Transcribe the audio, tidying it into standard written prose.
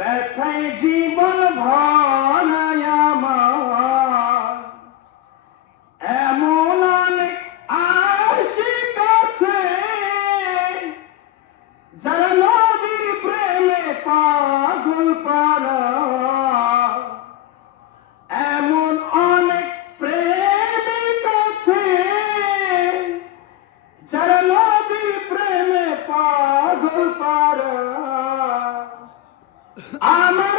ব্যথায় জীবন ভরায় আমার, এমন অনেক আশিক আছে যারা নবীর প্রেমে পাগল পারা। এমন অনেক প্রেমিক আছে যারা নবীর প্রেমে পাগল পারা। আমার